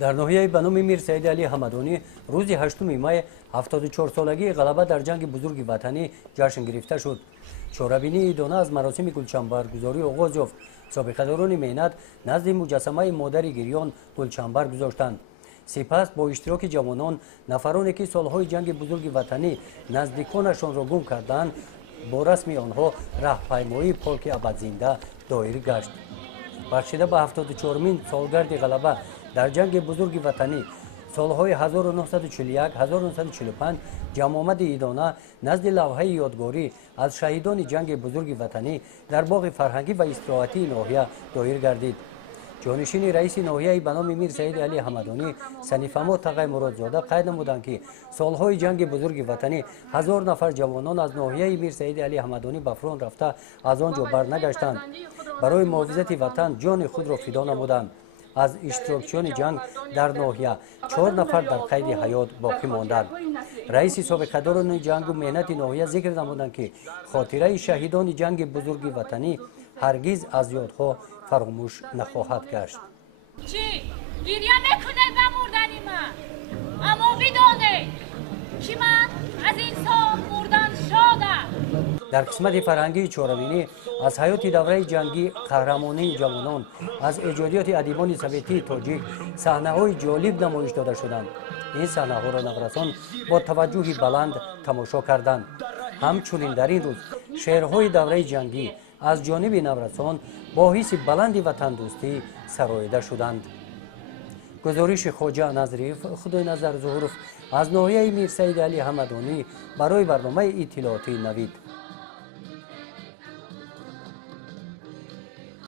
در ناحیه به نام میر سید علی حمدانی روز 8 مای 74 سالگی غلبه در جنگ بزرگ وطنی جشن گرفته شد. چوربینی دانه از مراسم گلچنبر گذاری آغاز یافت. سابقه‌داران مهنت نزد مجسمه مادر گریان گلچنبر گذاشتند. سپس با اشتراک جوانان نفرانی که سالهای جنگ بزرگ وطنی نزدیکانشان را گم کردند با رسم آنها راهپیمایی پارک ابدزنده دایر گشت. بخشیده به 74مین سالگرد غلبه در جنگ بزرگ وطنی سالهای 1941 1945 جمع‌آمد ایدانه نزد لوحه یادگاری از شهیدان جنگ بزرگ وطنی در باغ فرهنگی و استراحتی ناحیه دایر گردید. جانشین رئیس ناحیه به نام میر سید علی حمدانی سنیفما تقی مرادزاده قید نمودند که سالهای جنگ بزرگ وطنی 1000 نفر جوانان از ناحیه میر سید علی حمدانی به فرانک رفته از آنجا برنگشتند. برای محافظت وطن جان خود را فدا نمودند. از اشتراکچیان جنگ در ناحیه 4 نفر در قید حیات باقی ماندند. رئیس سابقه‌داران جنگ و مهنت ناحیه ذکر نمودند که خاطره شهیدان جنگ بزرگ وطنی هرگز از یادها فراموش نخواهد گشت. چی؟ گریه نکنه به مردن من، اما بدانه که من از این سال مردن شدم. در قسمت فرهنگی چهارمینی از حیات دوره جنگی قهرمانی جوانان از ایجادیات ادیبان سویتی تاجیک صحنه‌های جالب نمایش داده شدند. این صحنه‌ها را نورسان با توجهی بلند تماشا کردند. همچنین در این روز شعرهای دوره جنگی از جانب نورسان با حس بلند وطن دوستی سراییده شدند. گزارش خواجه نظریف خدای نظر ظهورف از ناحیه میر سید علی حمدانی برای برنامه اطلاعاتی نوید.